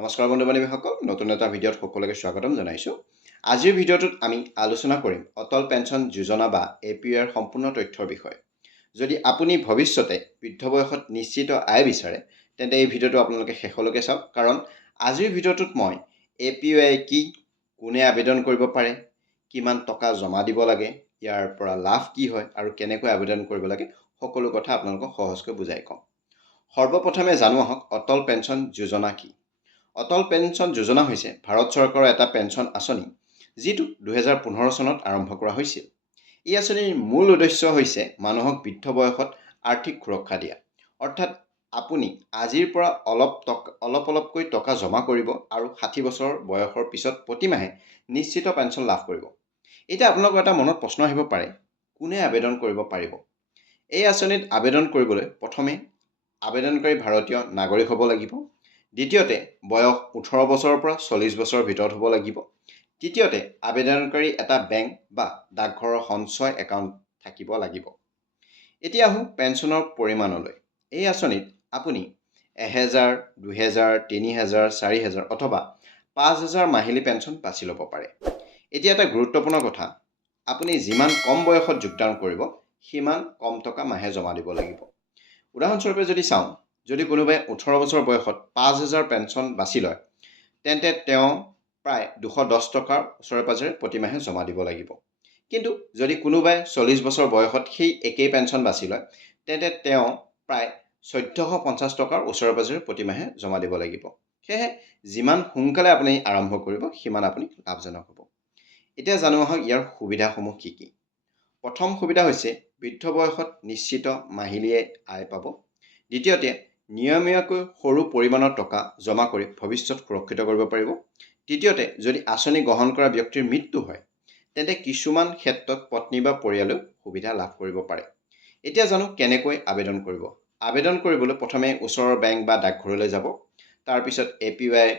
নমস্কাৰ বন্ধু বান্ধৱীসকল, নতুন এটা ভিডিঅ'ত সকলোকে স্বাগতম জনাইছোঁ। আজিৰ ভিডিঅ'টোত আমি আলোচনা কৰিম অটল পেঞ্চন যোজনা বা APYৰ সম্পূৰ্ণ তথ্যৰ বিষয়ে। যদি আপুনি ভৱিষ্যতে বৃদ্ধ বয়সত নিশ্চিত আয় বিচাৰে তেন্তে এই ভিডিঅ'টো আপোনালোকে শেষলৈকে চাওক, কাৰণ আজিৰ ভিডিঅ'টোত মই APY কি, কোনে আবেদন কৰিব পাৰে, কিমান টকা জমা দিব লাগে, ইয়াৰ পৰা লাভ কি হয় আৰু কেনেকৈ আবেদন কৰিব লাগে সকলো কথা আপোনালোকক সহজকৈ বুজাই ক'ম। সৰ্বপ্ৰথমে জানো আহক অটল পেঞ্চন যোজনা কি। অটল পেঞ্চন যোজনা হৈছে ভাৰত চৰকাৰৰ এটা পেঞ্চন আঁচনি, যিটো 2015 চনত আৰম্ভ কৰা হৈছিল। এই আঁচনিৰ মূল উদ্দেশ্য হৈছে মানুহক বৃদ্ধ বয়সত আৰ্থিক সুৰক্ষা দিয়া। অৰ্থাৎ আপুনি আজিৰ পৰা অলপকৈ টকা জমা কৰিব আৰু 60 বছৰ বয়সৰ পিছত প্ৰতিমাহে নিশ্চিত পেঞ্চন লাভ কৰিব। এতিয়া আপোনালোকৰ এটা মনত প্ৰশ্ন আহিব পাৰে, কোনে আবেদন কৰিব পাৰিব? এই আঁচনিত আবেদন কৰিবলৈ প্ৰথমে আবেদনকাৰী ভাৰতীয় নাগৰিক হ'ব লাগিব। দ্বিতীয়তে বয়স 18 বছৰৰ পৰা 40 বছৰৰ ভিতৰত হ'ব লাগিব। তৃতীয়তে আবেদনকাৰী এটা বেংক বা ডাকঘৰৰ সঞ্চয় একাউণ্ট থাকিব লাগিব। এতিয়া আহোঁ পেঞ্চনৰ পৰিমাণলৈ। এই আঁচনিত আপুনি 1000, 2000, 3000, 4000 অথবা 5000 মাহিলী পেঞ্চন বাছি ল'ব পাৰে। এতিয়া এটা গুৰুত্বপূৰ্ণ কথা, আপুনি যিমান কম বয়সত যোগদান কৰিব সিমান কম টকা মাহে জমা দিব লাগিব। উদাহৰণস্বৰূপে যদি চাওঁ, যদি কোনোবাই 18 বছৰ বয়সত 5000 পেঞ্চন বাছি লয় তেন্তে তেওঁ প্ৰায় 210 টকাৰ ওচৰে পাজৰে প্ৰতিমাহে জমা দিব লাগিব। কিন্তু যদি কোনোবাই 40 বছৰ বয়সত সেই একেই পেঞ্চন বাছি লয় তেন্তে তেওঁ প্ৰায় 1450 টকাৰ ওচৰে পাজৰে প্ৰতিমাহে জমা দিব লাগিব। সেয়েহে যিমান সোনকালে আপুনি আৰম্ভ কৰিব সিমান আপুনি লাভজনক হ'ব। এতিয়া জানো আহক ইয়াৰ সুবিধাসমূহ কি কি। প্ৰথম সুবিধা হৈছে বৃদ্ধ বয়সত নিশ্চিত মাহিলী আয় পাব। দ্বিতীয়তে নিয়মীয়াকৈ সৰু পৰিমাণৰ টকা জমা কৰি ভৱিষ্যত সুৰক্ষিত কৰিব পাৰিব। তৃতীয়তে যদি আঁচনি গ্ৰহণ কৰা ব্যক্তিৰ মৃত্যু হয় তেন্তে কিছুমান ক্ষেত্ৰত পত্নী বা পৰিয়ালেও সুবিধা লাভ কৰিব পাৰে। এতিয়া জানো কেনেকৈ আবেদন কৰিব। আবেদন কৰিবলৈ প্ৰথমে ওচৰৰ বেংক বা ডাকঘৰলৈ যাব। তাৰপিছত APY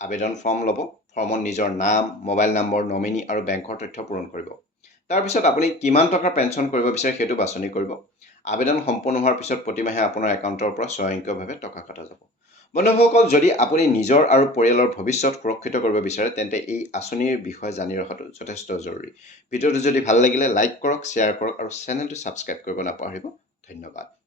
আবেদন ফৰ্ম ল'ব। ফৰ্মত নিজৰ নাম, মোবাইল নম্বৰ, নমিনি আৰু বেংকৰ তথ্য পূৰণ কৰিব। তাৰপিছত আপুনি কিমান টকাৰ পেঞ্চন কৰিব বিচাৰে সেইটো বাছনি কৰিব। আবেদন সম্পূৰ্ণ হোৱাৰ পিছত প্ৰতিমাহে আপোনাৰ একাউণ্টৰ পৰা স্বয়ংক্ৰিয়ভাৱে টকা কটা যাব। বন্ধুসকল, যদি আপুনি নিজৰ আৰু পৰিয়ালৰ ভৱিষ্যত সুৰক্ষিত কৰিব বিচাৰে তেন্তে এই আঁচনিৰ বিষয়ে জানি ৰখাটো যথেষ্ট জৰুৰী। ভিডিঅ'টো যদি ভাল লাগিলে লাইক কৰক, শ্বেয়াৰ কৰক আৰু চেনেলটো ছাবস্ক্ৰাইব কৰিব নাপাহৰিব। ধন্যবাদ।